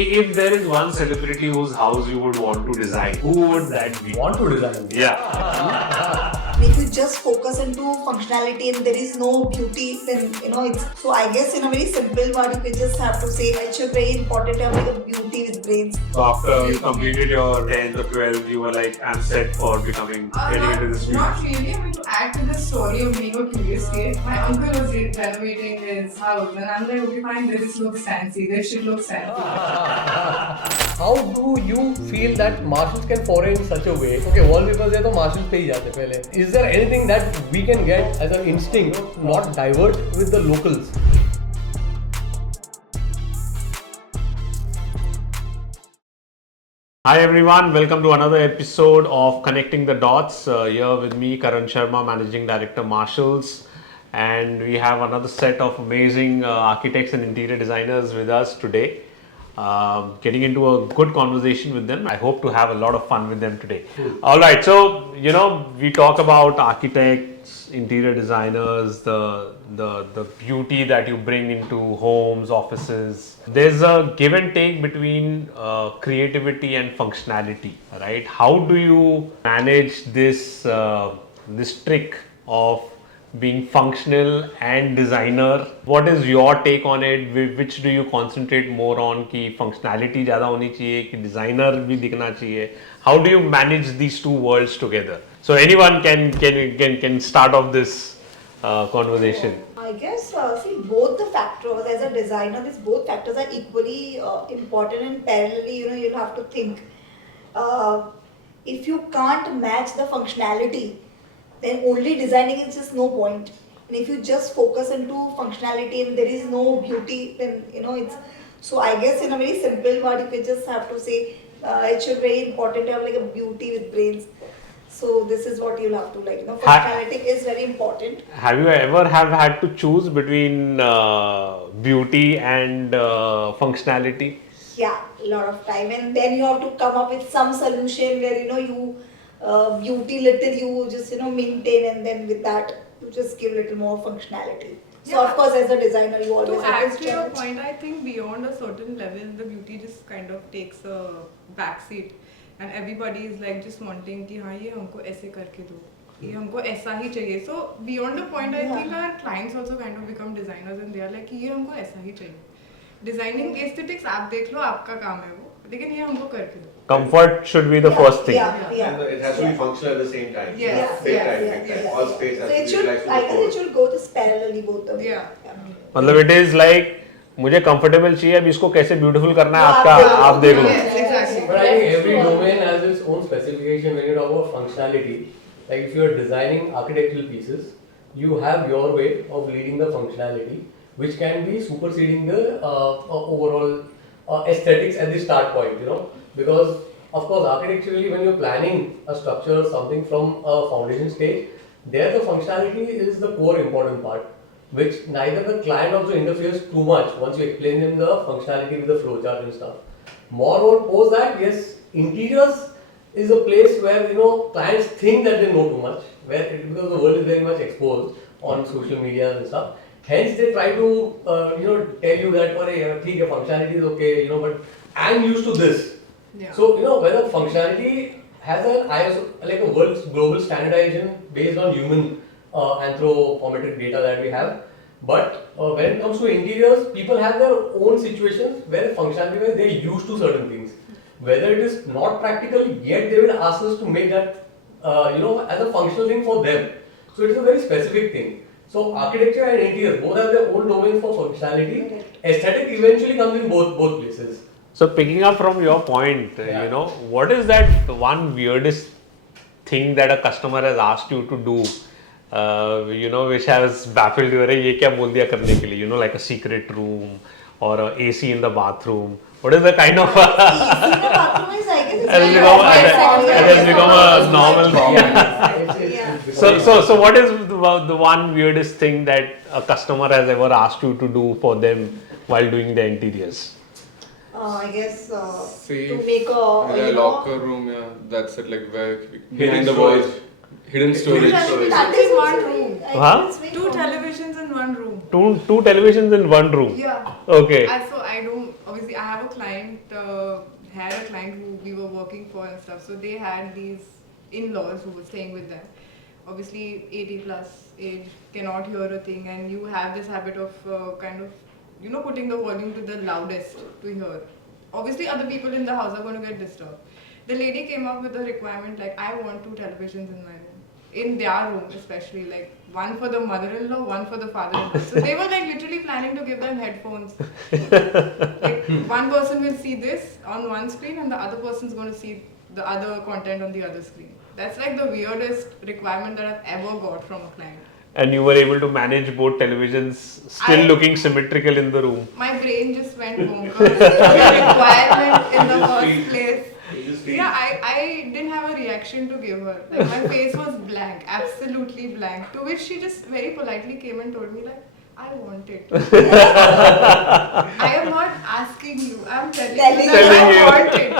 If there is one celebrity whose house you would want to design, who would that be? Want to design? Yeah. If you just focus into functionality and there is no beauty, then it's. So I guess in a very simple word, you could just have to say it's very important to have like a beauty with brains. So after you completed your 10th or 12th, you were like, I'm set for getting into this field. Not really. I mean, to add to the story of being a curious kid, my uncle was renovating his house, and I'm like, okay, fine, this looks fancy. This should look fancy. How do you feel that Marshalls can foray in such a way? Okay, wallpapers है तो Marshalls पे ही जाते पहले. Is there anything that we can get as an instinct, not divert with the locals? Hi everyone, welcome to another episode of Connecting the Dots. Here with me, Karan Sharma, Managing Director, Marshalls. And we have another set of amazing architects and interior designers with us today. Getting into a good conversation with them. I hope to have a lot of fun with them today. Alright, so we talk about architects, interior designers, the beauty that you bring into homes, offices. There's a give and take between creativity and functionality, right? How do you manage this trick of being functional and designer? What is your take on it? Which do you concentrate more on? कि functionality ज़्यादा होनी चाहिए कि designer भी दिखना चाहिए? How do you manage these two worlds together? So anyone can start off this conversation. I guess see both the factors as a designer. These both factors are equally important and parallelly. You'll have to think. If you can't match the functionality, then only designing is just no point. And if you just focus into functionality and there is no beauty, then it's. So I guess in a very simple word, you could just have to say it should be very important to have like a beauty with brains. So this is what you'll have to like. Functionality is very important. Have you ever had to choose between beauty and functionality? Yeah, a lot of time, and then you have to come up with some solution where you. Beauty little you just maintain, and then with that you just give little more functionality. So Yeah. of course as a designer you always To have add this to your challenge. point, I think beyond a certain level, the beauty just kind of takes a backseat, and everybody is like just wanting कि हाँ ये हमको ऐसे करके दो, ये हमको ऐसा ही चाहिए. So beyond the point, I think our clients also kind of become designers, and they are like कि ये हमको ऐसा ही चाहिए. Designing aesthetics आप देख लो, आपका काम है वो, लेकिन ये हमको करके दो. Comfort should be the first thing. And it has to be functional at the same time. Yes. All space So has it to should, be utilized to I the guess full. it should go this parallelly both of them. Yeah. मतलब it is like मुझे comfortable चाहिए, अब इसको कैसे beautiful करना है आपका आप देख लो. Yes, exactly. But I think every domain has its own specification when you talk about functionality. Like if you are designing architectural pieces, you have your way of leading the functionality, which can be superseding the overall aesthetics at the start point, because of course architecturally when you're planning a structure or something from a foundation stage, there the functionality is the core important part, which neither the client also interferes too much once you explain them the functionality with the flowchart and stuff. Moreover, post that, yes, interiors is a place where clients think that they know too much, because the world is very much exposed on social media and stuff. Hence, they try to tell you that okay, your functionality is okay, but I'm used to this. Yeah. So whether functionality has an ISO, like a world's global standardization based on human anthropometric data that we have. But when it comes to interiors, people have their own situations where functionality wise they're used to certain things. Whether it is not practical, yet they will ask us to make that as a functional thing for them. So it is a very specific thing. So architecture and interior both have their own domains for functionality. Aesthetic eventually comes in both places. So picking up from your point, what is that one weirdest thing that a customer has asked you to do, which has baffled you? अरे ये क्या बोल दिया करने के लिए? Like a secret room or a AC in the bathroom. What is the kind of? AC in the bathroom is, I guess, it has become a normal thing. So what is the one weirdest thing that a customer has ever asked you to do for them while doing the interiors? I guess Safe, to make a locker room, that's it, like where Hidden behind the walls. storage. Hidden storage. That is one room. Huh? Two televisions in one room. Two televisions in one room. Yeah. Okay. So I don't obviously I have a client, had a client who we were working for and stuff. So they had these in-laws who were staying with them. Obviously 80 plus age, cannot hear a thing, and you have this habit of kind of, putting the volume to the loudest to hear. Obviously other people in the house are going to get disturbed. The lady came up with a requirement like, I want 2 televisions in my room. In their room especially, like one for the mother-in-law, one for the father-in-law. So they were like literally planning to give them headphones. Like one person will see this on one screen and the other person's going to see the other content on the other screen. That's like the weirdest requirement that I've ever got from a client. And you were able to manage both televisions still looking symmetrical in the room. My brain just went bonkers. The requirement in the first place. Yeah, I didn't have a reaction to give her. Like my face was blank, absolutely blank. To which she just very politely came and told me like, I want it. I am not asking you. I'm telling you that I want it.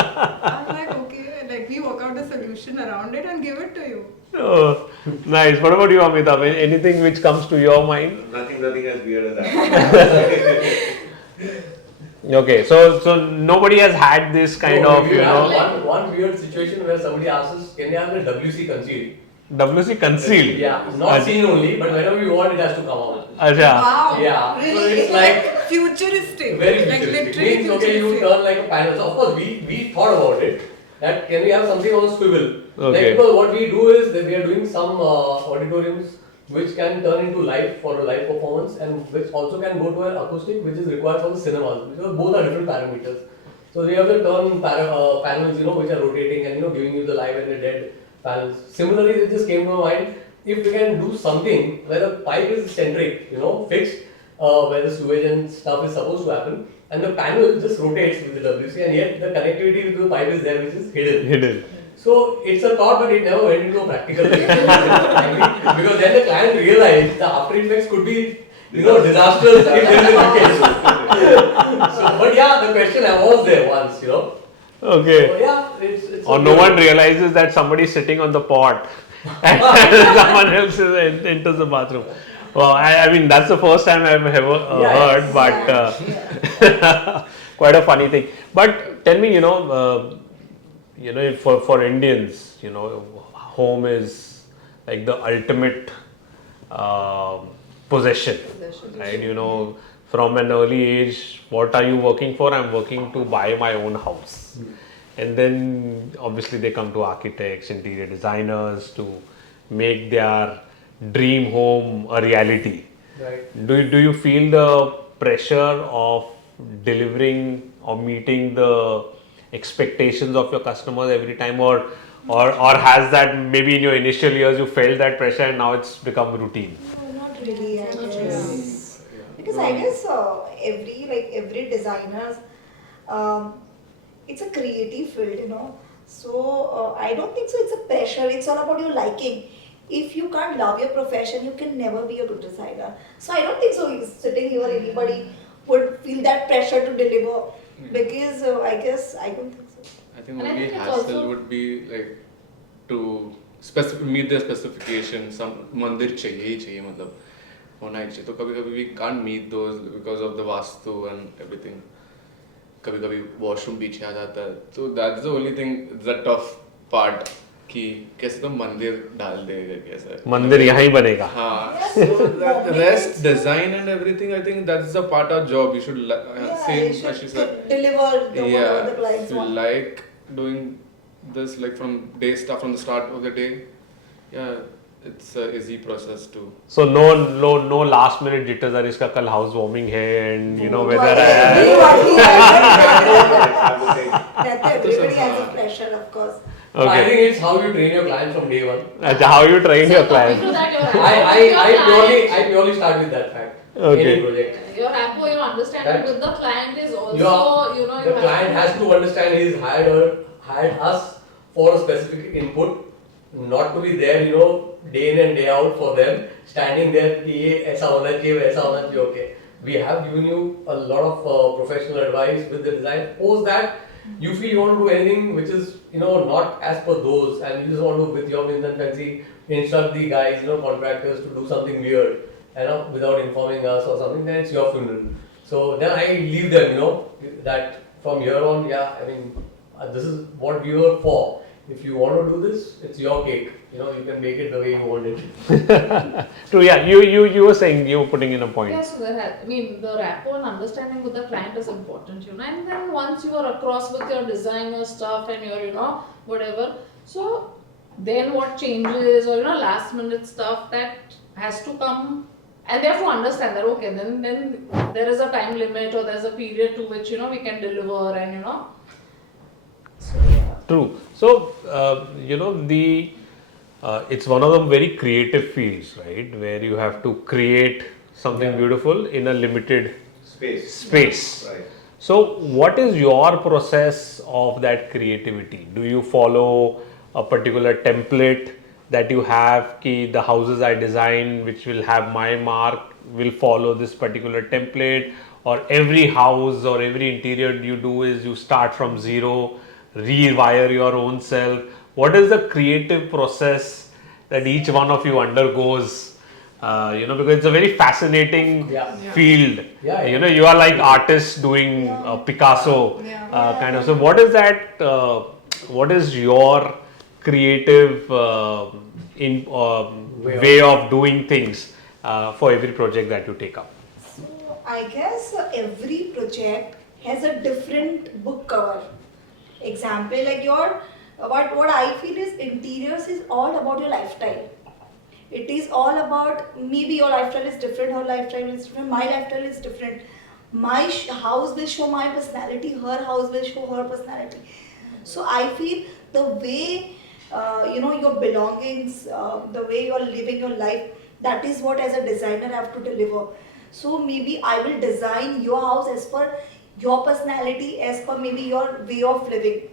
I'm like, okay, like we work out a solution around it and give it to you. Oh, nice. What about you, Amitabh? Anything which comes to your mind? Nothing as weird as that. Okay, so nobody has had this kind of, We have one weird situation where somebody asks us, can you have the WC concealed? WC concealed. Yeah, not seen only, but whenever we want, it has to come out. Acha. Wow. Yeah, so Really? it's like Futuristic. very like futuristic. literally Means, okay, you futuristic. turn like a panel. So of course, we thought about it. That can we have something on a swivel? Okay. Like, because what we do is that we are doing some auditoriums which can turn into live for a live performance and which also can go to an acoustic which is required for the cinemas because both are different parameters. So we have to turn panels, which are rotating and giving you the live and the dead panels. Similarly, it just came to my mind if we can do something where the pipe is centric, fixed, where the sewage and stuff is supposed to happen, and the panel just rotates with the WC, and yet the connectivity with the pipe is there, which is hidden. So it's a thought, but it never went into a practical thing. Because then the client realized the after effects could be, disastrous if this is the case. But yeah, the question was there once, Okay. So yeah, it's Or no one realizes that somebody is sitting on the pot and someone else enters the bathroom. Well, I mean, that's the first time I've ever heard, but quite a funny thing. But tell me, for Indians, home is like the ultimate possession, right? From an early age, what are you working for? I'm working to buy my own house. And then obviously they come to architects, interior designers to make their dream home a reality. Right. Do you feel the pressure of delivering or meeting the expectations of your customers every time, or has that maybe in your initial years you felt that pressure and now it's become routine? No, not really, I guess. Because I guess every designer's it's a creative field, So I don't think so. It's a pressure. It's all about your liking. If you can't love your profession, you can never be a good designer. So I don't think so. Sitting here, anybody would feel that pressure to deliver because I guess I don't think so. I think And I only think it's hassle also- would be like to meet their specifications. Some मंदिर चाहिए ही चाहिए मतलब होना ही चाहिए. तो कभी-कभी we can't meet those because of the vastu and everything. कभी-कभी washroom पीछे आ जाता है. So that's the only thing, the tough part कि कैसे तो मंदिर डाल देगा कैसे. मंदिर यहाँ ही बनेगा. हाँ. Yes, So the yes. rest, design and everything, I think that's the part of job. You should same you as she should said. deliver the whatever the If clients you want. like doing this like from the start of the day, yeah, it's a easy process too. So no last minute jitters are इसका कल house warming है and whether Everybody has a pressure, of course. I okay. think it's how you train your client from day one. How you train your Coming client? to that, your I purely start with that fact. Okay. Any project. Your rapport, your understanding That- with the client is also, The you client has to understand he's hired us for a specific input, not to be there, day in and day out for them, standing there, कि ये ऐसा होना चाहिए, वैसा होना चाहिए, okay. We have given you a lot of professional advice with the design. Post that, you feel you want to do anything which is, not as per those, and you just want to, with your means and fancy, instruct the guys, contractors to do something weird, without informing us or something, then it's your funeral. So then I leave them, that from here on, this is what we were for. If you want to do this, it's your cake. You can make it the way you want it. True, yeah. You were saying, you were putting in a point. Yeah, so the rapport and understanding with the client is important, and then once you are across with your designer stuff and your, whatever, so then what changes or, last minute stuff that has to come, and they have to understand that, okay, then there is a time limit or there's a period to which, we can deliver and, so yeah. True. So, it's one of the very creative fields, right? Where you have to create something beautiful in a limited space. Right. So, what is your process of that creativity? Do you follow a particular template that you have? Ki the houses I design, which will have my mark, will follow this particular template, or every house or every interior you do is you start from zero, rewire your own self? What is the creative process that each one of you undergoes? Because it's a very fascinating field. Yeah. You are like artists doing Picasso kind of. So, what is that? What is your creative way of doing things for every project that you take up? So I guess every project has a different book cover. Example, like what I feel is interiors is all about your lifestyle. It is all about, maybe your lifestyle is different, her lifestyle is different, my lifestyle is different. My house will show my personality, her house will show her personality. So I feel the way your belongings, the way you are living your life, that is what as a designer I have to deliver. So maybe I will design your house as per your personality, as per maybe your way of living.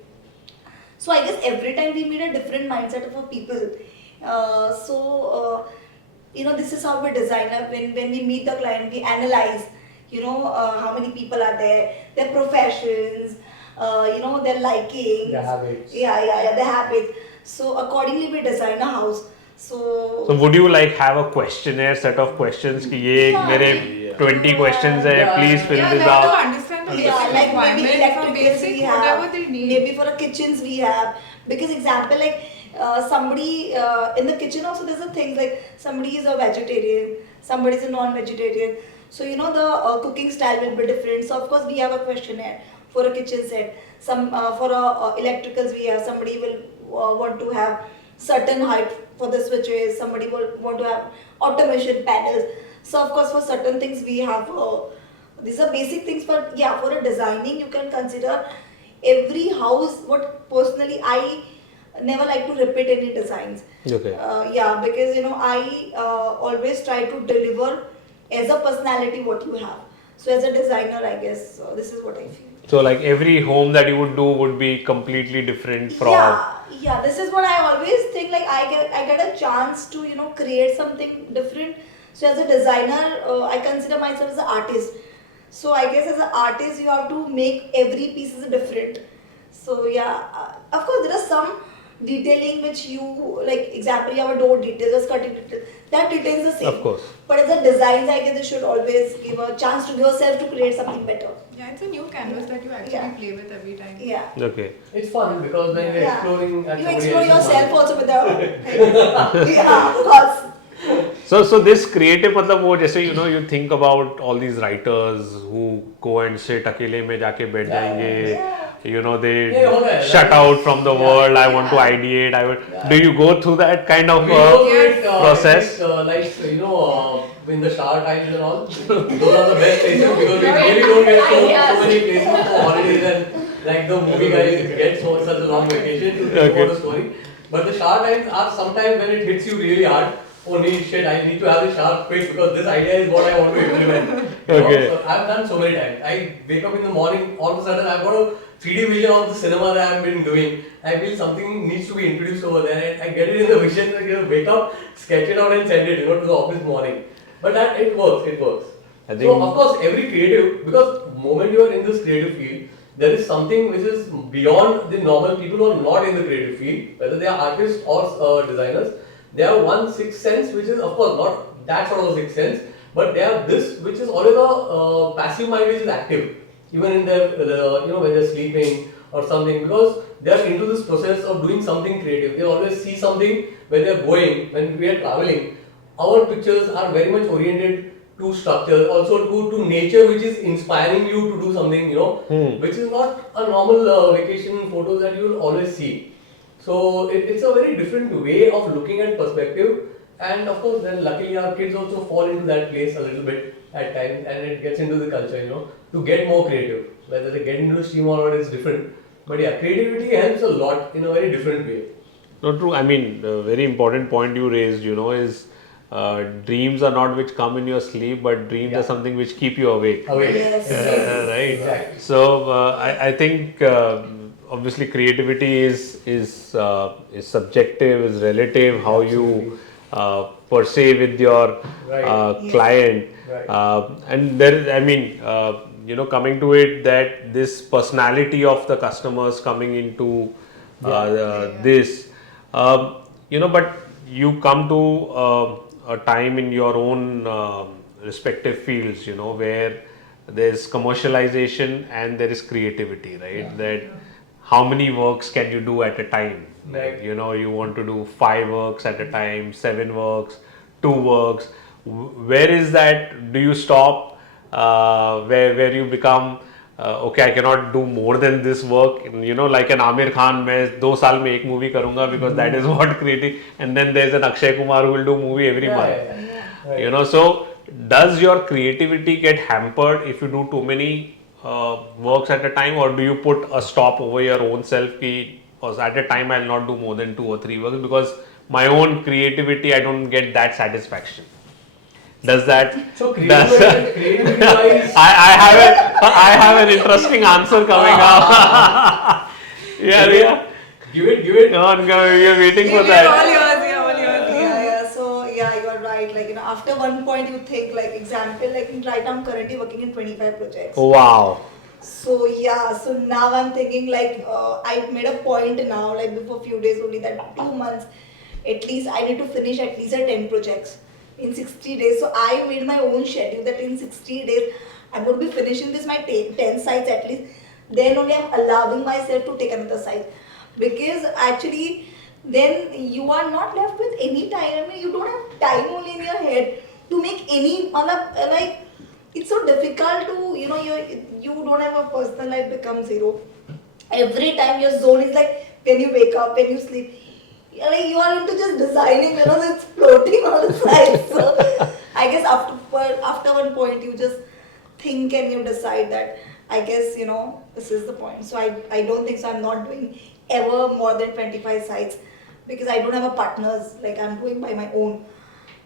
So I guess every time we meet a different mindset of a people. This is how we design. When we meet the client, we analyze, how many people are there, their professions, their liking, Their habits. Their habits. So accordingly, we design a house. So would you have a questionnaire, set of questions? Ki ye mere 20 questions hai, please fill this like out. to understand the basic like maybe requirements or electricals basic we whatever have, they need. maybe for a kitchens we have. Because example, somebody in the kitchen also there's a thing like somebody is a vegetarian, somebody is a non-vegetarian. So the cooking style will be different. So of course we have a questionnaire for a kitchen set. Some for electricals we have, somebody will want to have certain height for the switches, somebody will want to have automation panels. So of course for certain things we have these are basic things, but yeah, for a designing you can consider every house. What personally I never like to repeat any designs. Okay. Because I always try to deliver as a personality what you have. So as a designer, I guess this is what I feel. So every home that you would do would be completely different from. Yeah. This is what I always think. I get a chance to create something different. So as a designer, I consider myself as an artist. So I guess as an artist, you have to make every piece is different. So of course there are some detailing which you example you have a door details, a skirting details, that details the same. Of course. But as a designs, I guess you should always give a chance to yourself to create something better. Yeah, it's a new canvas that you actually play with every time. Yeah. Okay. It's fun because when you're exploring at You somebody explore else's yourself house. also with the of course. So this creative मतलब वो जैसे you think about all these writers who go and sit अकेले में जाके बैठ जाएंगे. They shut out from the world. I want to ideate. Do you go through that kind of We go through it, process? In the shower times and all, those are the best places because we really don't get so many places for holidays and like the movie guys get such a long vacation to think about a story. But the shower times are sometimes when it hits you really hard. Oh shit, I need to have the shower quick because this idea is what I want to implement. Okay. So I've done so many times. I wake up in the morning, all of a sudden I've got a 3D vision of the cinema that I've been doing. I feel something needs to be introduced over there and I get it in the vision, wake up, sketch it out and send it to the office morning. But it works. So of course every creative, because moment you are in this creative field, there is something which is beyond the normal people who are not in the creative field, whether they are artists or designers. They have one sixth sense which is of course not that sort of a sixth sense, But they have this, which is always a passive mind which is active, even in their, when they're sleeping or something, because they are into this process of doing something creative. They always see something when they are going, when we are traveling. Our pictures are very much oriented to structure, also to nature, which is inspiring you to do something, which is not a normal vacation photos that you will always see. So it's a very different way of looking at perspective, and of course, then luckily our kids also fall into that place a little bit at times, and it gets into the culture, to get more creative. Whether they get into stream or not is different, but yeah, creativity helps a lot in a very different way. No, true. I mean, the very important point you raised, is dreams are not which come in your sleep, but dreams are something which keep you awake. Yes. Right. Exactly. So I think obviously creativity is subjective, is relative. How you perceive with your Right. client, Right. and there is, I mean, coming to it, that this personality of the customers coming into this, but you come to a time in your own respective fields, where there's commercialization and there is creativity, right? That how many works can you do at a time? Right. You want to do 5 works at a time, 7 works, 2 works. Where is that? Do you stop? Where you become okay, I cannot do more than this work. Like an Amir Khan, मैं 2 साल में एक movie करूँगा, because that is what creative. And then there's an Akshay Kumar who will do movie every month. Yeah. Right. So does your creativity get hampered if you do too many works at a time, or do you put a stop over your own self? Because at a time I'll not do more than 2 or 3 works, because my own creativity, I don't get that satisfaction. Does that? So creativity wise, I have an interesting answer coming up. Riya. give it. Come on, we are waiting for We are that. all yours, yeah, all yours. Yeah. So you're right. Like after one point, you think like example, like right now I'm currently working in 25 projects. Wow. So so now I'm thinking like I've made a point now, like before few days only, that 2 months at least I need to finish at least 10 projects in 60 days. So I made my own schedule that in 60 days I'm going to be finishing this my 10 sites at least. Then only I'm allowing myself to take another site, because actually then you are not left with any time. I mean, you don't have time only in your head to make any like. It's so difficult to, you don't have a personal life, become zero. Every time your zone is like when you wake up, when you sleep, like you are into just designing, it's floating on the side. So I guess after one point you just think and you decide that I guess, this is the point. So I don't think so. I'm not doing ever more than 25 sites, because I don't have a partners, like I'm doing by my own.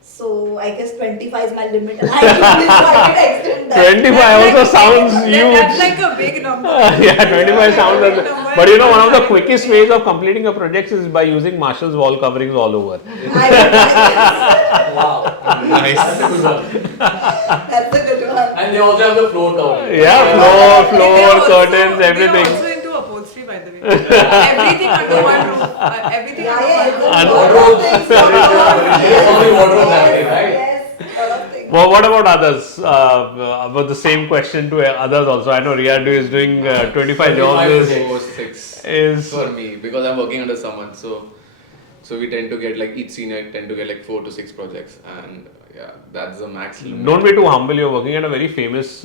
So I guess 25 is my limit, and I can extend that. 25 also sounds huge. That's like a big number. Yeah, 25 sounds like number. But one of the quickest ways of completing a project is by using Marshalls Wallcoverings all over. Wow. Nice. That's a good one. That's a good one. And they also have the floor cover. Yeah, floor, They are also- curtains, They are everything. also into upholstery, by the way. Everything under one roof. Everything under one roof. Wardrobes. Only wardrobe that way, right? Yes, a lot of things. Well, what about others? About the same question to others also. I know Riya is doing 25 jobs. 6 Is for me, because I'm working under someone, so we tend to get like each senior tend to get like 4 to 6 projects, and yeah, that's the max limit. Don't be too humble. You're working at a very famous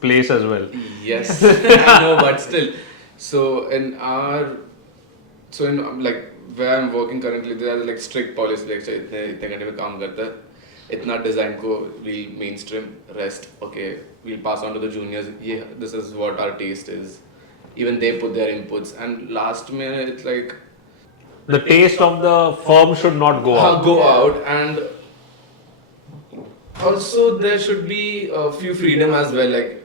place as well. Yes, I know, but still. So in like where I'm working currently, there are like strict policy, like इतने घंटे में काम करता है, इतना design को we'll mainstream, rest okay, we'll pass on to the juniors. Yeah, this is what our taste is. Even they put their inputs, and last minute it's like The taste of the firm should not go out. go out, and also there should be a few freedom as well, like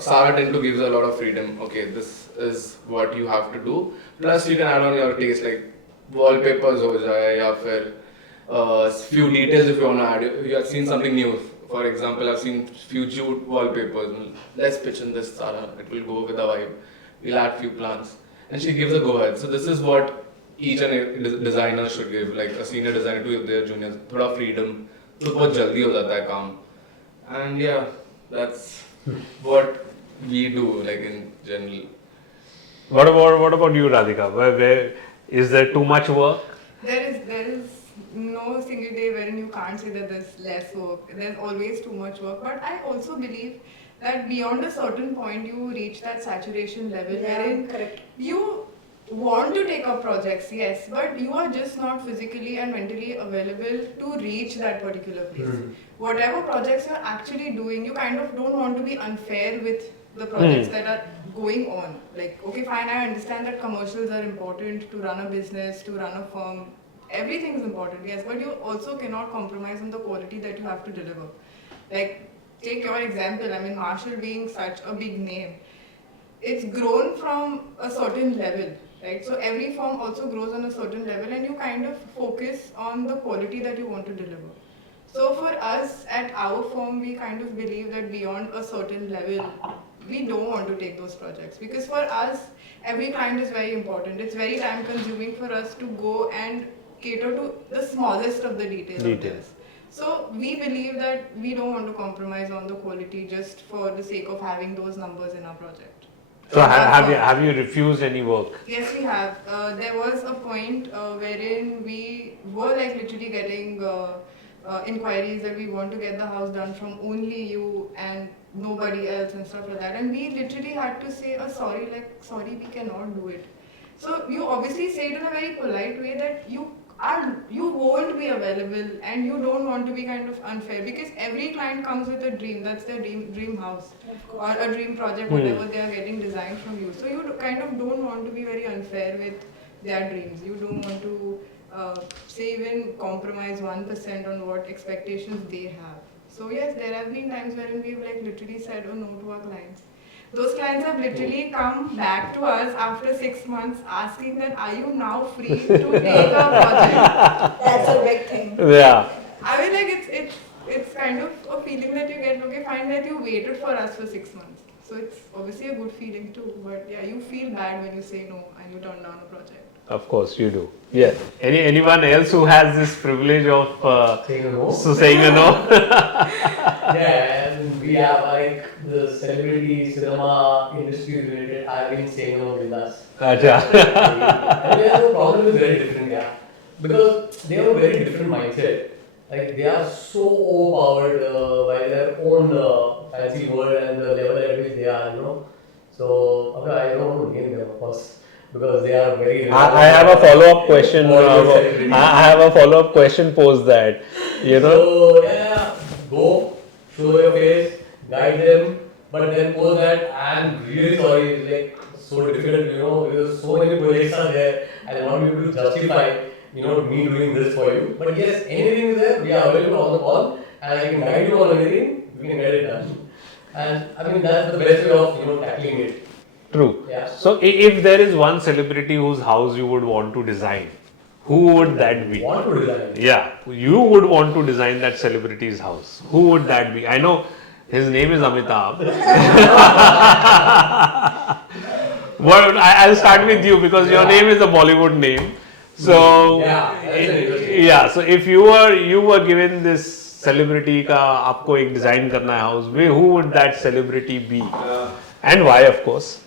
Sarah tend to gives a lot of freedom. Okay, this is what you have to do, plus you can add on your taste, like wallpapers ho jaye, ya fir few details if you want to add. You have seen something new, for example I've seen few jute wallpapers, let's pitch in this, Sarah, it will go with the vibe, we'll add few plants, and she gives a go ahead. So this is what each and every designer should give, like a senior designer to their juniors, thoda freedom, तो बहुत जल्दी हो जाता है काम. And yeah, that's what we do, like in general. What about you, Radhika? Where is there too much work? There is no single day wherein you can't say that there's less work. There's always too much work. But I also believe that beyond a certain point, you reach that saturation level wherein correct. you want to take up projects, yes, but you are just not physically and mentally available to reach that particular place. Whatever projects you're actually doing, you kind of don't want to be unfair with the projects that are going on. Like, okay, fine, I understand that commercials are important to run a business, to run a firm. Everything is important, yes, but you also cannot compromise on the quality that you have to deliver. Like, take your example, I mean, Marshall being such a big name, it's grown from a certain level, right? So every firm also grows on a certain level and you kind of focus on the quality that you want to deliver. So for us at our firm, we kind of believe that beyond a certain level, we don't want to take those projects because for us, every client is very important. It's very time consuming for us to go and cater to the smallest of the details. So we believe that we don't want to compromise on the quality just for the sake of having those numbers in our project. So have you refused any work? Yes, we have. There was a point wherein we were like literally getting inquiries that we want to get the house done from only you and nobody else and stuff like that. And we literally had to say sorry, sorry, we cannot do it. So you obviously say it in a very polite way that you won't be available and you don't want to be kind of unfair because every client comes with a dream. That's their dream house or a dream project, whatever they are getting designed from you. So you kind of don't want to be very unfair with their dreams. You don't want to say even compromise 1% on what expectations they have. So yes, there have been times wherein we've like literally said no to our clients. Those clients have literally come back to us after 6 months asking that are you now free to take a project? That's a big thing. Yeah. I mean like it's kind of a feeling that you get, okay, fine that you waited for us for 6 months. So it's obviously a good feeling too, but yeah, you feel bad when you say no and you turn down a project. Of course you do. Yeah. Anyone else who has this privilege of Saying a no? saying a no? Yeah, and we have like the celebrity cinema industry related have been saying no with us. Acha. And the problem is very different, yeah. Because they have a very different mindset. Like they are so overpowered by their own fancy world and the level at which they are, you know. So, okay, I don't want to name them, of course. Because they are very. I have a follow-up question. I have a follow-up question post that, you know. So yeah, go show your face, guide them, but then post that I'm really sorry. It's like so difficult, you know, because so many projects are there, and I'm not able to justify, you know, me doing this for you. But yes, anything is there. We are available on the call, and I can guide you on anything. We can get it done. And I mean that's the best way of tackling it. True. Yeah. So if there is one celebrity whose house you would want to design, who would that be? Want to design? Yeah, you would want to design that celebrity's house. Who would that be? I know his name is Amitabh. Well, I'll start with you because your name is a Bollywood name. So yeah, so if you were given this celebrity का आपको एक design करना है house, who would that celebrity be? And why, of course?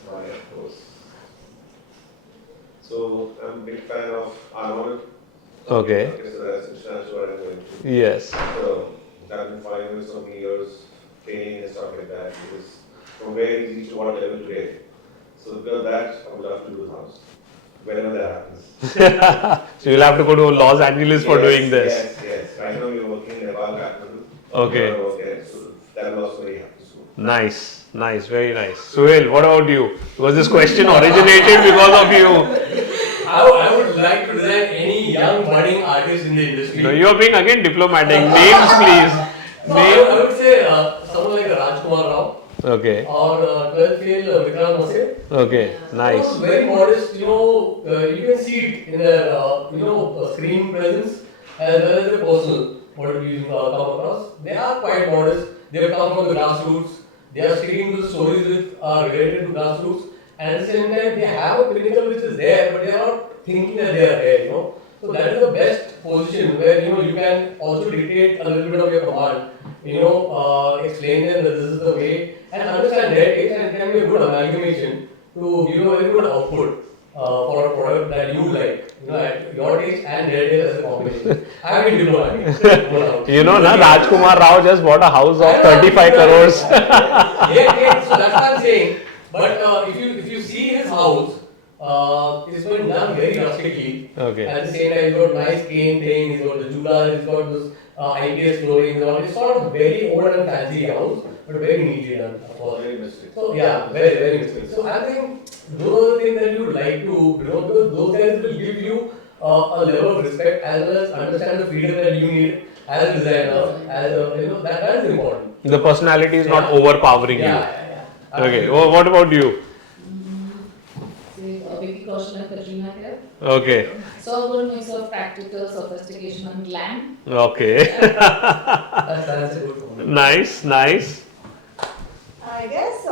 So I'm a big fan of Arnold. Okay. So that's what I'm going to. Yes. So I've been following him so many years, training and stuff like that. Because from where he reached to what level today. So because that, I would love to do his house. Whenever that happens. So you'll have to go to Los Angeles for doing this. Yes. Right now we're working in Nepal, Kathmandu. Okay. Okay. So that will also very happy soon. Nice, very nice. Sohil, what about you? Was this question originated because of you? I would like to design any young budding artist in the industry. No, you are being again diplomatic. Names, please. So I would say someone like Rajkumar Rao. Okay. Or 12th fail Vikram Mase. Okay. Nice. Those very modest, you can see it in their, screen presence as well as their personal, what you come across. They are quite modest. They have come from the grassroots. They are sticking to the stories which are related to grassroots. And at the same time, they have a pinnacle which is there, but they are not thinking that they are there, So that is the best position where you can also dictate a little bit of your command. Explain them that this is the way and understand their taste, and it can be a good amalgamation to give a very good output for a product that you like. At your taste and their taste as a combination. I have been diplomatic. Rajkumar Rao just bought a house of 35 crores. Yeah, so that's what I'm saying. But if you see his house, it's been done very rustically. Okay. At the same time, he's got nice cane thing, he's got the Julas, he's got this IPS flooring, it's sort of very old and fancy house, but very neatly done. Very mystic. So yeah, very, very mystic. So I think those are the things that you would like to, because those guys will give you a level of respect as well as understand the freedom that you need as a designer, that is important. The personality is not overpowering you. Yeah. Okay, well, what about you? A big question of Katrina here. Okay. So good mix of practical, sophistication and glam. Okay. That's a good one. Nice. I guess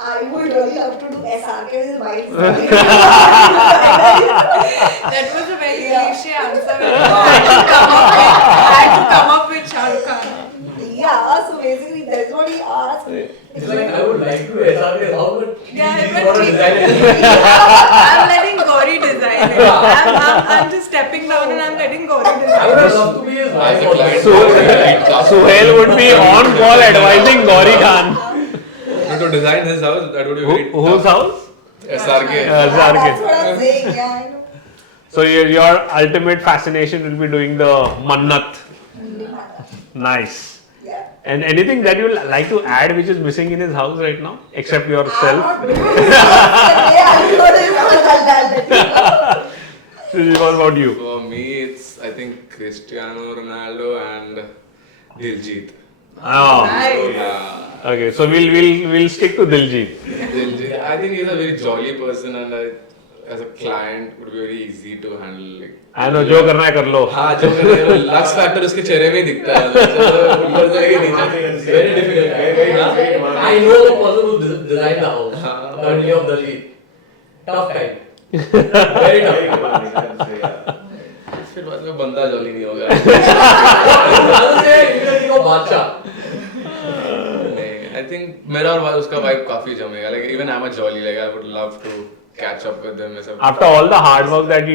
I would really love to do SRK with my design. That was a very cliche answer. I had to come up with Shah Rukh Khan. Yeah, so basically that's what he asked. It's like I would like to SRK how, but Yeah, he's but not a he- designer. I'm letting Gauri design it. I'm just stepping down and I'm letting Gauri I would design have it. loved to be his As a wife client, also. Sohil would be on call advising Gauri Khan. to design his house, that would be very Whose house? SRK. That's what SRK. I'm saying, yeah, I know. So your ultimate fascination will be doing the mannat. Nice. Yeah. And anything that you like to add which is missing in his house right now, except I'm yourself? not doing this. Yeah, I know this. Shreejit, what about you? For me, it's I think Cristiano Ronaldo and Diljit. Oh. Nice. Yeah. Okay, so we'll stick to Diljit. Diljit. I think he's a very jolly person, and as a client would be very easy to handle. Like, I know, जो करना है कर लो. हाँ जो lux factor उसके चेहरे में ही दिखता है ऊपर से लेके नीचे Very difficult. I know the person who designed the house, Bhambaniya of Delhi. Tough time. Very tough. फिर बाद में बंदा जॉली नहीं होगा नहीं I think मेरा और उसका वाइब काफी जमेगा like even I'm a jolly like I would love to catch up with them After all the hard work that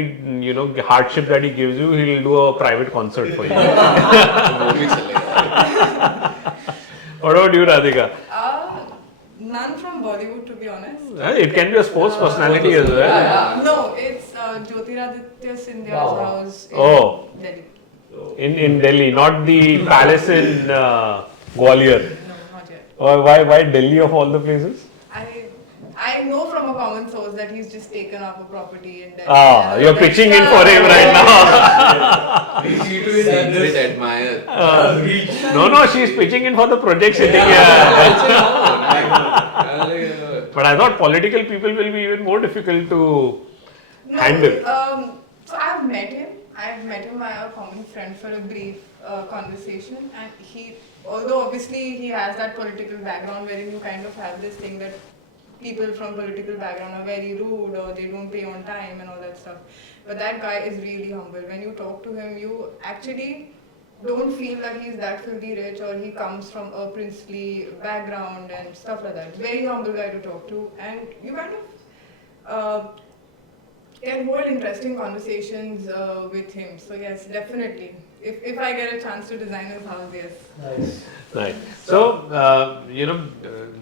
hardship that he gives you, he'll do a private concert for you. वो भी चलेगा What about you, Radhika? None from Bollywood, to be honest. It can be a sports personality as well. No, it's Jyotiraditya Scindia's house in Oh. Delhi. In Delhi, not the palace in Gwalior. No, not yet. Why Delhi of all the places? I know from a common source that he's just taken up a property in Delhi. Ah, you're pitching in for him right now. secret admire No, she's pitching in for the project sitting here. But I thought political people will be even more difficult to handle. So I've met him. I've met him by a common friend for a brief conversation, and although obviously he has that political background wherein you kind of have this thing that people from political background are very rude or they don't pay on time and all that stuff. But that guy is really humble. When you talk to him, you actually don't feel that he's that filthy rich or he comes from a princely background and stuff like that. Very humble guy to talk to, and you kind of can hold interesting conversations with him. So yes, definitely. If I get a chance to design his house, yes. Nice. Right. So,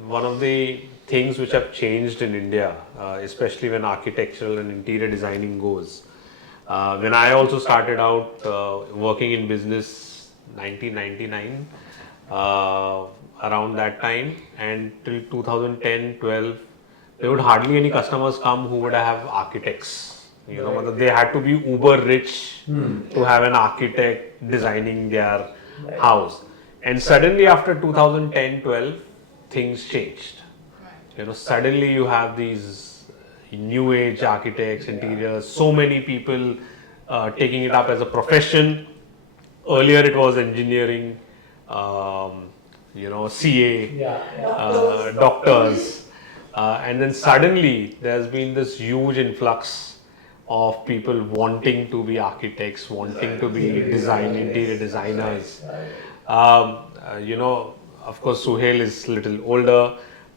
one of the things which have changed in India, especially when architectural and interior designing goes. When I also started out working in business 1999, around that time, and till 2010-12, there would hardly any customers come who would have architects. They had to be uber rich to have an architect designing their house. And suddenly after 2010-12, things changed. Suddenly you have these new age architects, interiors, so many people taking it up as a profession. Earlier it was engineering, CA, doctors. And then suddenly there's been this huge influx of people wanting to be architects, wanting to be interior designers. Of course, Sohil is a little older.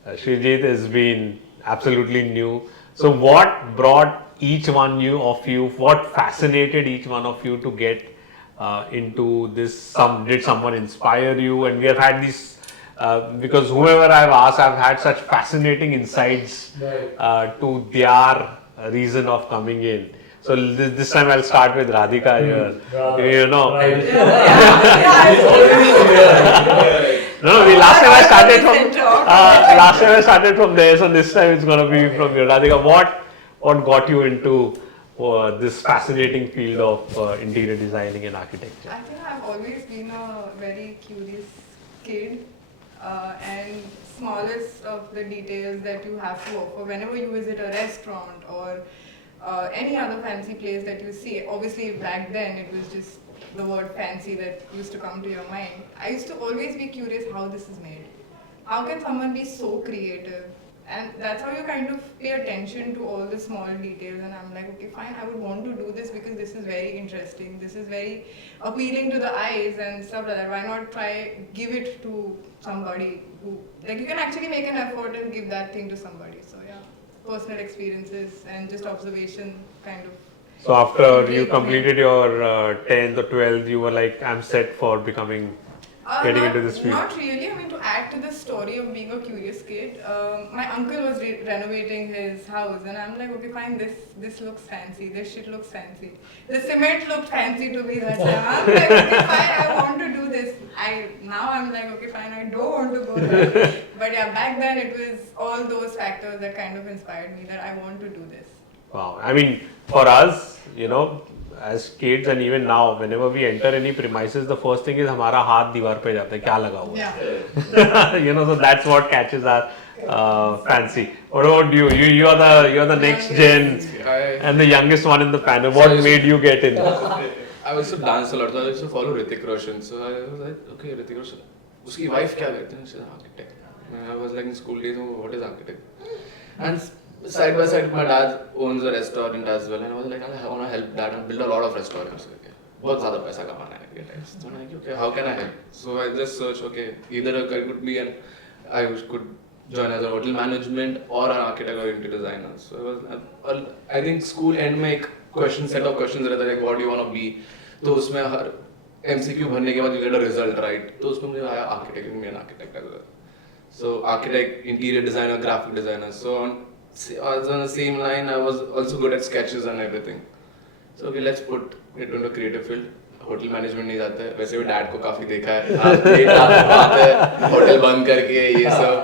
Shreejit has been absolutely new. So, what brought each one of you? What fascinated each one of you to get into this? Did someone inspire you? And we have had these because whoever I've asked, I've had such fascinating insights to their reason of coming in. So this time I'll start with Radhika here. You know. No, last time I started from there, so this time it's gonna be from you. Radhika, what got you into this fascinating field of interior designing and architecture? I think I've always been a very curious kid, and smallest of the details that you have to offer whenever you visit a restaurant or any other fancy place that you see. Obviously, back then it was just the word fancy that used to come to your mind. I used to always be curious how this is made. How can someone be so creative? And that's how you kind of pay attention to all the small details. And I'm like, okay, fine, I would want to do this because this is very interesting. This is very appealing to the eyes and stuff like that. Why not give it to somebody who, like, you can actually make an effort and give that thing to somebody. So yeah, personal experiences and just observation kind of. So after you completed your 10th or 12th, you were like, I'm set for getting into this field? Not really. I mean, to add to the story of being a curious kid, my uncle was renovating his house, and I'm like, okay, fine, this looks fancy, this shit looks fancy. The cement looked fancy to me that time. I'm like, okay, fine, I want to do this. Now I'm like, okay, fine, I don't want to go there. But yeah, back then it was all those factors that kind of inspired me that I want to do this. Wow. I mean, for us, as kids and even now, whenever we enter any premises, the first thing is हमारा हाथ दीवार पे जाता है क्या लगा हुआ है. So that's what catches our fancy. What about you? You are the next gen and the youngest one in the panel. What made you get in? I used to dance a lot, so I used to follow Hrithik Roshan. So I was like, okay, Hrithik Roshan. Uski wife क्या करती है? She's an architect. I was like in school days, what is architect? And side by side, my dad owns a restaurant as well, and I was like, I want to help dad and build a lot of restaurants. बहुत ज़्यादा पैसा कमाना है ये types. So I'm like, okay, how can I help? So I just searched, okay, either a career could be I could join as a hotel management or an architect or interior designer. So I think school end में एक set of questions रहता है like what do you want to be. तो उसमें हर MCQ भरने के बाद you get a result, right? तो उसमें मुझे आया architect, मैं an architect as well. So architect, interior designer, graphic designer. So on the same line, I was also good at sketches and everything. So okay, let's put it into a creative field. Hotel management नहीं जाता है, वैसे भी dad को काफी देखा है, hotel बंद करके ये सब.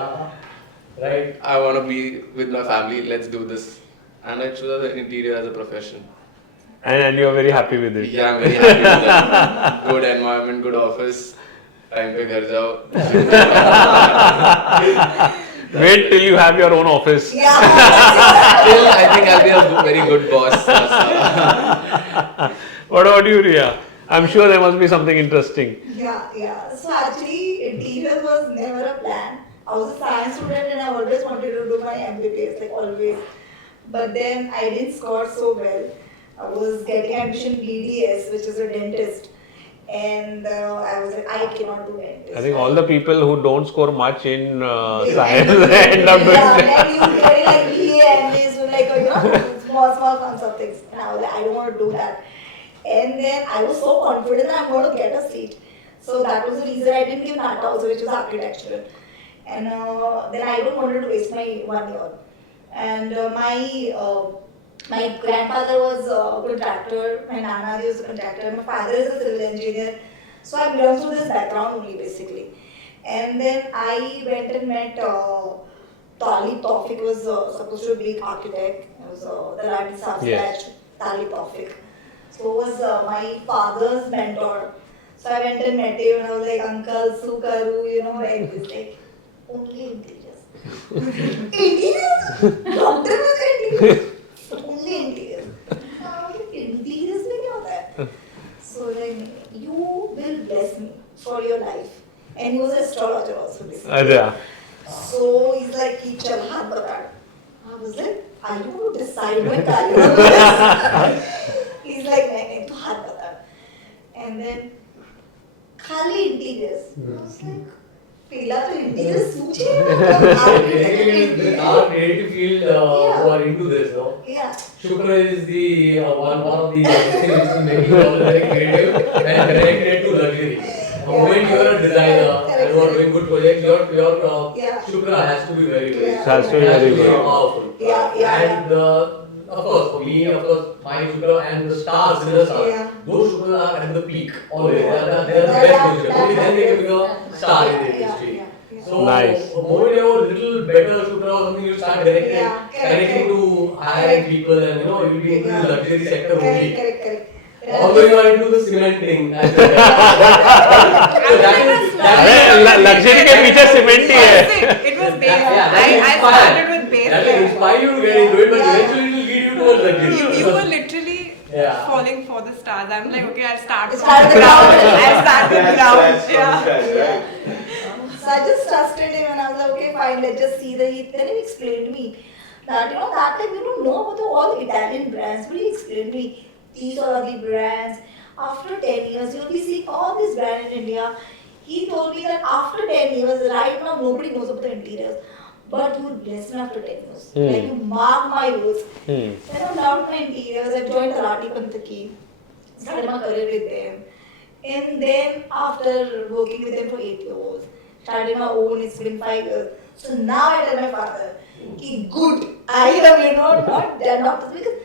Right. I want to be with my family. Let's do this, and I chose the interior as a profession. And you are very happy with it. Yeah, I'm very happy with that. Good environment, good office. Time पे घर जाओ. Wait till you have your own office. Yeah. Still, I think I'll be a very good boss. What about you, Riya? I'm sure there must be something interesting. Yeah. So actually, interior was never a plan. I was a science student and I always wanted to do my MBBS, like always. But then I didn't score so well. I was getting admission BDS, which is a dentist. And I was like, I cannot do dentist. I think all the people who don't score much in science end up doing that. Yeah, and you get like BA and this with like small concept things. And I was like, I don't want to do that. And then I was so confident that I'm going to get a seat. So that was the reason I didn't give NATA also, which was architectural. And then I don't wanted to waste my 1 year. And my grandfather was a contractor, my nana was a contractor, my father is a civil engineer. So I belong to this background only basically. And then I went and met Talib Tawfiq, was supposed to be an architect. It was the Rani Saab's batch, Talib Tawfiq. So was my father's mentor. So I went and met him and I was like, Uncle, Sukaru, like this, like, only interiors. Interiors? Doctor was interiors? Only interiors. Interiors में क्या होता है? So like, you will bless me for your life. And he was an astrologer also basically. Yeah. So he's like, चल हाथ बता. I was like, are you going to decide my career? He's like, नहीं तू हाथ बता. And then खाली interiors. I was like, पहला तो interiors पूछे. Basically, our creative field who are into this, no? Yeah. Shukra is the one of the things which is making all very creative and connected to luxury. The moment you are a designer and you are doing good projects, your Shukra has to be very good. Yeah. Has to be very good. Powerful. Yeah. And of course, for me, my Shukra and the stars in the star, those Shukras are at the peak always. They are the best position. Only then they can become a star in the industry. So, Nice. the moment you have a little better Shukra or something, you start connecting to high-end people and you will be into the luxury sector only. Correct. Although you are into the cement thing. Luxury के पीछे cement ही है. It was base. I started with base. That will inspire you to get into it, but eventually it will lead you towards luxury. You were literally Yeah. falling for the stars. I'm like, okay, I'll start from Start the with ground. ground. I'll start with ground. Yeah. Right. So I just trusted him and I was like, okay, fine, let's just see the heat. Then he explained to me that, that time you don't know about all the Italian brands, but he explained to me, these are the brands. After 10 years, you'll be seeing all these brands in India. He told me that after 10 years, right now nobody knows about the interiors. But you will bless me after 10 years. Like you mark my words. When I'm down with my interiors, I've joined Pathak, started my career with them. And then after working with them for 8 years, started my own, it's been 5 years. So now I tell my father, कि good, I am, not that doctor because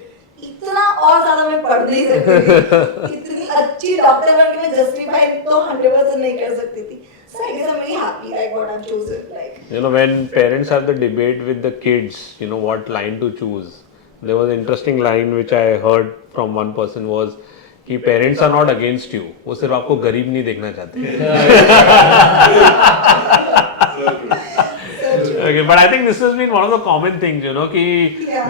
इतना और ज़्यादा मैं पढ़ नहीं सकती थी. इतनी अच्छी डॉक्टर बनके मैं justify तो 100% नहीं कर सकती थी. So I guess I'm very happy like what I've chosen. Like When parents have the debate with the kids, what line to choose. There was an interesting line which I heard from one person was कि parents are not against you. वो सिर्फ आपको गरीब नहीं देखना चाहते. Okay, but I think this has been one of the common things, कि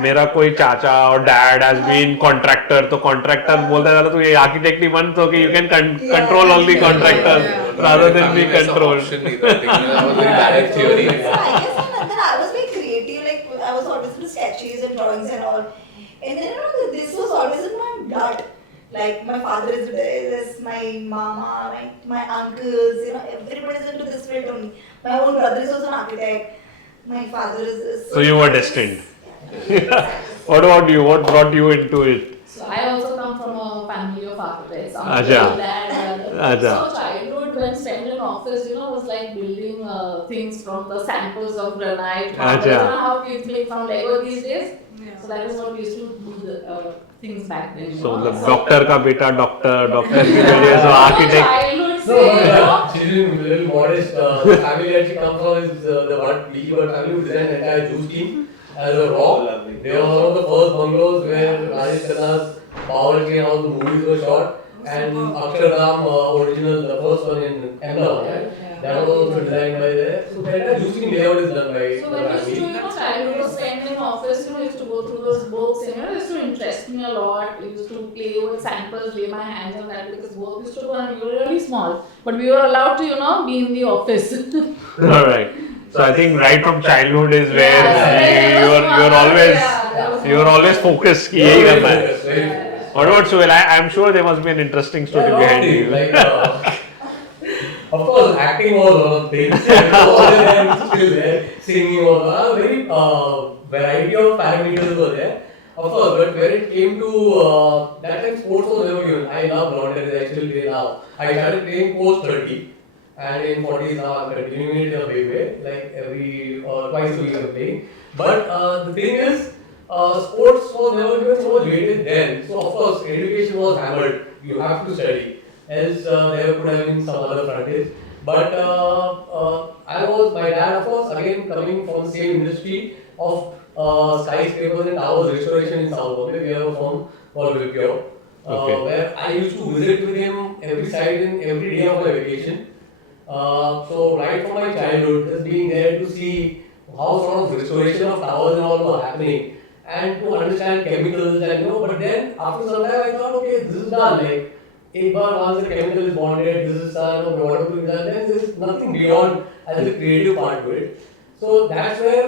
मेरा कोई चाचा or dad has been contractor, तो contractor बोलता है तो ये architect ही बन तो कि you can control all the contractors rather than be controlled. I was very bad at theory. So I guess then I was very creative, like I was always into sketches and drawings and all. And then this was always in my blood. Like my father is this, my mama, my uncles, everybody is into this field only. My own brother is also an architect. My father is this. So you were destined. What about you? What brought you into it? So I also come from a family of architects. Acha. So childhood when spent in office, was like building things from the samples of granite. Acha. How kids make from Lego these days. Yeah. So that is what we used to do the things back then. So the doctor का बेटा doctor की वजह से architect. Childhood No, say, she's a little modest. The family that she comes from is the Bird family who designed the entire juice team as a raw. They were one of the first bungalows where Rajesh Khanna's Power and all the movies were shot. And Akshardham original, the first one in Ahmedabad, right? That was also designed by there. So the entire juice team layout is done by So the when we used family. to, childhood was spent in office, used to go through those books and it used to interest me a lot. I used to play with samples, lay my hands on that because work used to go and we were really small. But we were allowed to, be in the office. Alright. So I think right from childhood is where you're always focused कि यही करना है. Very focused. What about Sohil? I'm sure there must be an interesting story behind you. Like, of course, acting was one of the things. Still there. Singing was a very variety of parameters were there. Of course, but when it came to that time, sports was never given. I love lawn tennis. I still play now. I started playing post 30, and in 40s now I'm continuing it in a big way. Like every twice a week I'm playing. But the thing is. Sports was never given so much weightage then. So of course education was hammered. You have to study. Else there could have been some other frontage. But my dad of course again coming from the same industry of skyscrapers and towers restoration in South Bombay. We have a firm called Vipul. Where I used to visit with him every site in every day of my vacation. So right from my childhood, just being there to see how sort of restoration of towers and all were happening. And to understand chemicals and but then after some time I thought, okay, this is done. Like, once the chemical is bonded, this is done, whatever is done, then there is nothing beyond as a creative part to it. So that's where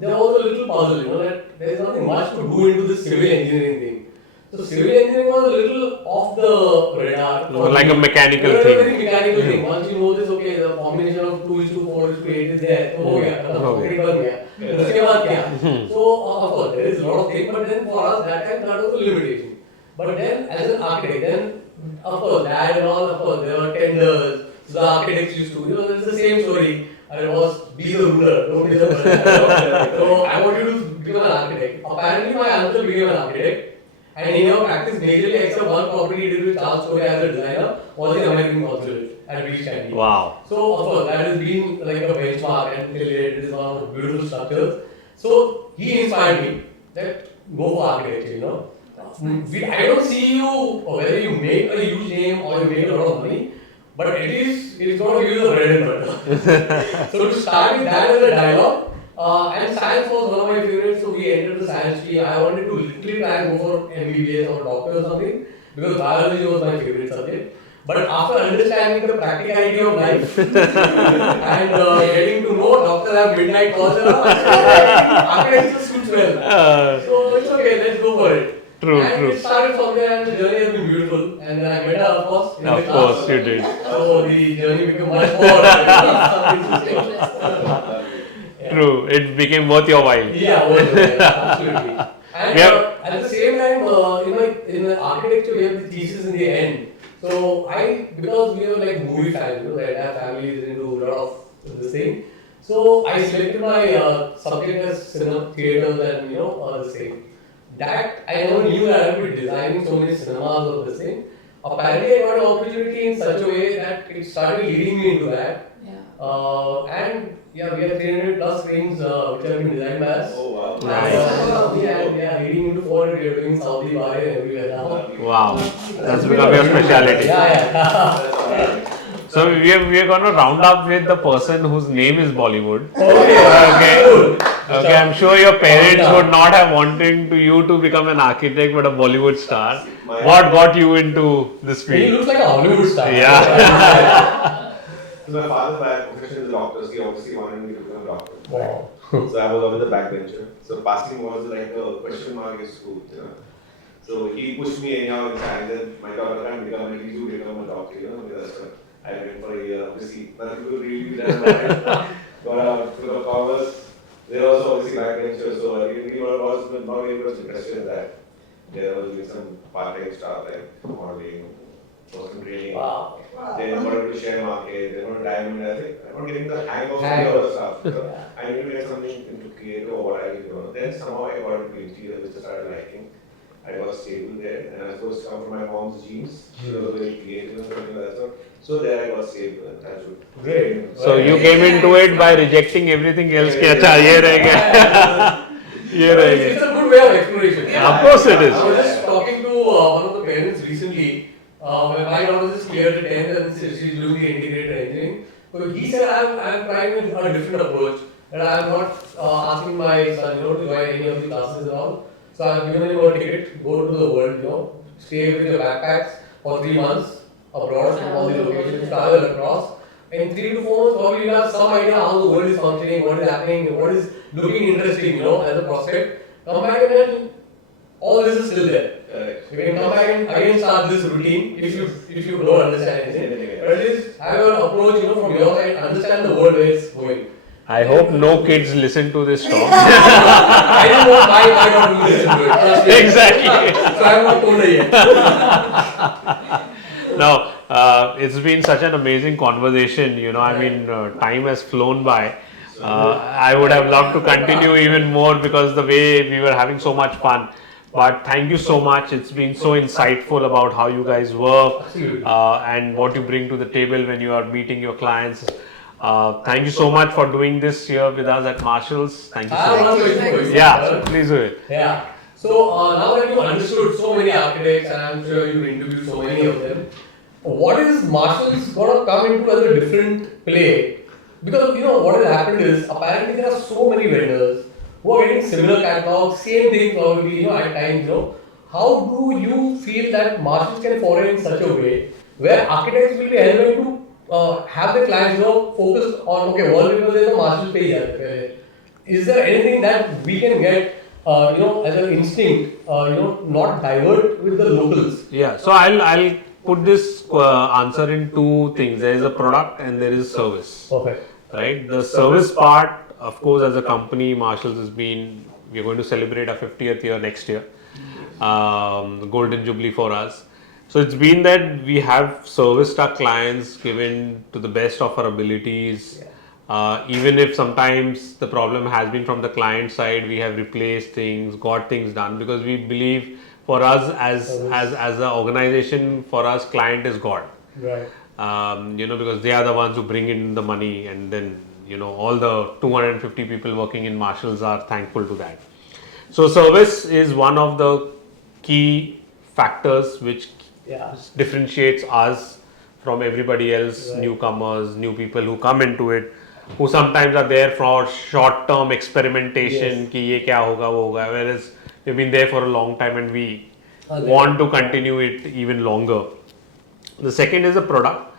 there was a little puzzle, that there is nothing much to do into this civil engineering thing. So civil engineering was a little off the radar. Like a mechanical It was thing. a very mechanical thing. Once you know this, okay, the combination of 2:4:8 is there. So हो गया, concrete बन गया. उसके बाद क्या? So of course there is a lot of things, but then for us that time that was a limitation. But then as an architect, then of course that and all, of course there were tenders. So the architects used to, it's the same story. I was be the ruler, don't be the ruler. So I want you to become an architect. Apparently my uncle became an architect. And he never practiced majorly except one property he did with Charles Story as a designer was in American Consulate at British Candy. Wow. So of course that has been like a benchmark and it is one of the beautiful structures. So he inspired me that go for architecture, I don't see you whether you make a huge name or you make a lot of money, but at least it's going to give you the bread and butter. So to start with that as a dialogue, and science was one of my favorites, so we entered the science stream. I wanted to literally try and go for MBBS or doctor or something because biology was my favorite subject. But after understanding the practicality of life and getting to know doctors have midnight calls, architecture suits well. So it's okay, let's go for it. True, and true. it started from there and the journey has been beautiful. And then I met her, of course. In the Of class. course, you did. So the journey became much more interesting. True. It became worth your while. Yeah, absolutely. And at the same time, in the architecture, we have the thesis in the end. So because we were like movie fans, the entire family is into a lot of this thing. So I selected my subject as cinema, theaters, and the same. That I never knew that I would be designing so many cinemas of this thing. Apparently, I got an opportunity in such a way that it started leading me into that. And we have 300 plus screens which have been designed by us. Oh wow. Nice. We are leading into 400. We are doing Saudi, Bahrain, and everywhere now. Wow. That's become your speciality. Yeah. So we are going to round up with the person whose name is Bollywood. Okay. Okay, I'm sure your parents would not have wanted you to become an architect but a Bollywood star. What got you into this He field? looks like a Hollywood star. Yeah. So my father by profession is a doctor, so he obviously wanted me to become a doctor. Wow. So I was always the backbencher. So passing was like a question mark in school, So he pushed me anyhow inside. Then my daughter can't become at least you become a doctor, That's what I went for a year. Obviously, nothing could really be done about it. Got out to the commerce. They were also obviously backbenchers, so I really was not able to interested in that. There was doing some part-time stuff like modeling, personal training. Wow. They wanted to share market, they wanted diamond. I think I'm not getting the hang of the other stuff. I need to get something into creative or what I do. Then somehow I got into interior, which I started liking. I got stable there, and I suppose come from my mom's genes. She was very creative and something like that. So there I got stable and that's good. Great. So you came into it by rejecting everything else. कि अच्छा ये रह गया. ये रह गया. It's a good way of exploration. Of course it is. I was just talking to one of the parents recently. My daughter just cleared the 10th and she's doing the integrated engineering. So he said I'm trying a different approach. And I'm not asking my son, to join any of the classes and all. So I've given him a ticket, go to the world, stay with your backpacks for 3 months abroad in all the locations, travel across. In 3 to 4 months, probably you'll have some idea how the world is functioning, what is happening, what is looking interesting, as a prospect. Come back and then all this is still there. You can come back and again start this routine if you don't understand anything. But at least have your approach, from your side, understand the world where it's going. I hope no kids listen to this talk. I don't want my daughter to listen to it. Trust me. Exactly. So I'm not told her yet. Now, it's been such an amazing conversation. Time has flown by. I would have loved to continue even more because the way we were having so much fun. But thank you so much. It's been so insightful about how you guys work and what you bring to the table when you are meeting your clients. Thank you so much for doing this here with us at Marshalls. Thank you so much. Yeah, please do it. Yeah. So now that you understood so many architects and I'm sure you interviewed so many of them, what is Marshalls going to come into as a different play? Because what has happened is apparently there are so many vendors who are getting similar catalogs, same thing probably at times. How do you feel that Marshalls can foray in such a way where architects will be held to have the clients focus on wallpaper is the Marshall पे ही है. Is there anything that we can get as an instinct not divert with the locals? Yeah, so I'll put this answer in two things. There is a product and there is service. Perfect. Right, the service part, of course, as a company, Marshalls has been. We are going to celebrate our 50th year next year, the golden jubilee for us. So it's been that we have serviced our clients, given to the best of our abilities. Even if sometimes the problem has been from the client side, we have replaced things, got things done, because we believe for us as an organization, for us, client is God. Right. Because they are the ones who bring in the money, and then all the 250 people working in Marshalls are thankful to that. So service is one of the key factors which differentiates us from everybody else, Right. newcomers, new people who come into it, who sometimes are there for short-term experimentation. Yes. कि ये क्या होगा वो होगा, whereas we've been there for a long time and we Okay. want to continue it even longer. The second is a product.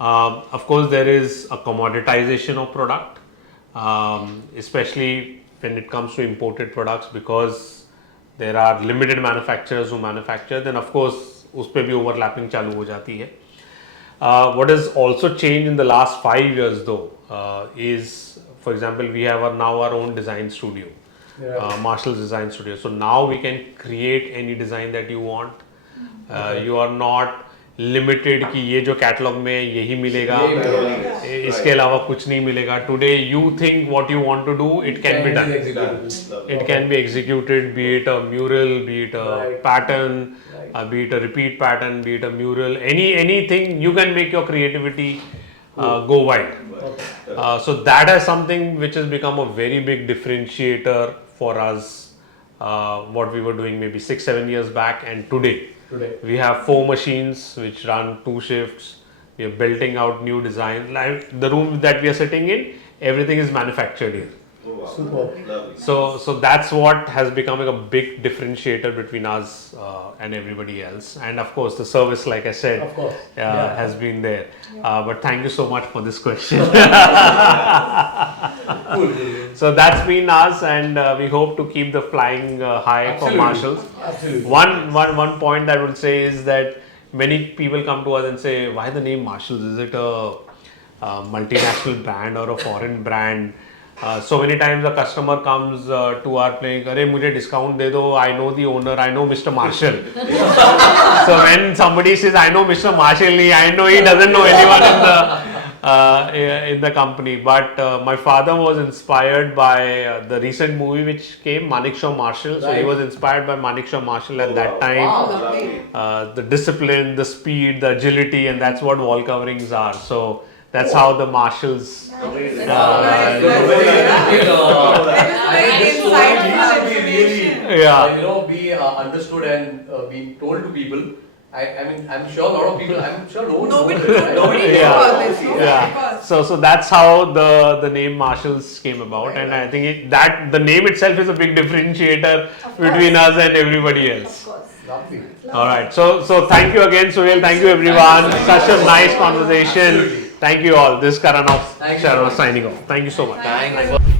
Of course, there is a commoditization of product, especially when it comes to imported products, because there are limited manufacturers who manufacture. Then, of course, उस पे भी overlapping चालू हो जाती है. What has also changed in the last 5 years, though, is, for example, we have now our own design studio, Marshalls Design Studio. So now we can create any design that you want. You are not limited कि ये जो catalogue में यही मिलेगा, इसके अलावा कुछ नहीं मिलेगा. Today you think what you want to do, it can be done. It can be executed, be it a mural, be it a pattern, be it a repeat pattern, be it a mural, anything. You can make your creativity go wild. So that is something which has become a very big differentiator for us. What we were doing maybe 6-7 years back, and today we have 4 machines which run 2 shifts. We are building out new designs. Like the room that we are sitting in, everything is manufactured here. Oh, wow. Super. Lovely. So that's what has become a big differentiator between us and everybody else. And of course, the service, like I said, Of course. has been there. But thank you so much for this question. Cool. So that's been us, and we hope to keep the flying high for Marshalls. Absolutely. One point I would say is that many people come to us and say, why the name Marshalls? Is it a multinational brand or a foreign brand? So many times a customer comes to our place, अरे मुझे discount दे दो, I know the owner, I know Mr. Marshall. So when somebody says I know Mr. Marshall, I know he doesn't know anyone in the company. But my father was inspired by the recent movie which came, Manekshaw Marshall. So he Right. was inspired by Manekshaw Marshall at that Wow. time. Wow. Lovely. The discipline, the speed, the agility, and that's what wall coverings are. So that's how the Marshalls. Amazing. Nice. Yeah. Be understood and being told to people. I mean, I'm sure a lot of people. I'm sure no one Nobody knows it, nobody right? knew Yeah. about this, no? Yeah. Because So that's how the name Marshalls came about, and I think that the name itself is a big differentiator between us and everybody Of else. course. Lovely. All right. So thank you again, Sohil. Thank you, everyone. Such a nice conversation. Thank you all. This is Karan of Thank you. Sharma signing off. Thank you so much. Thanks.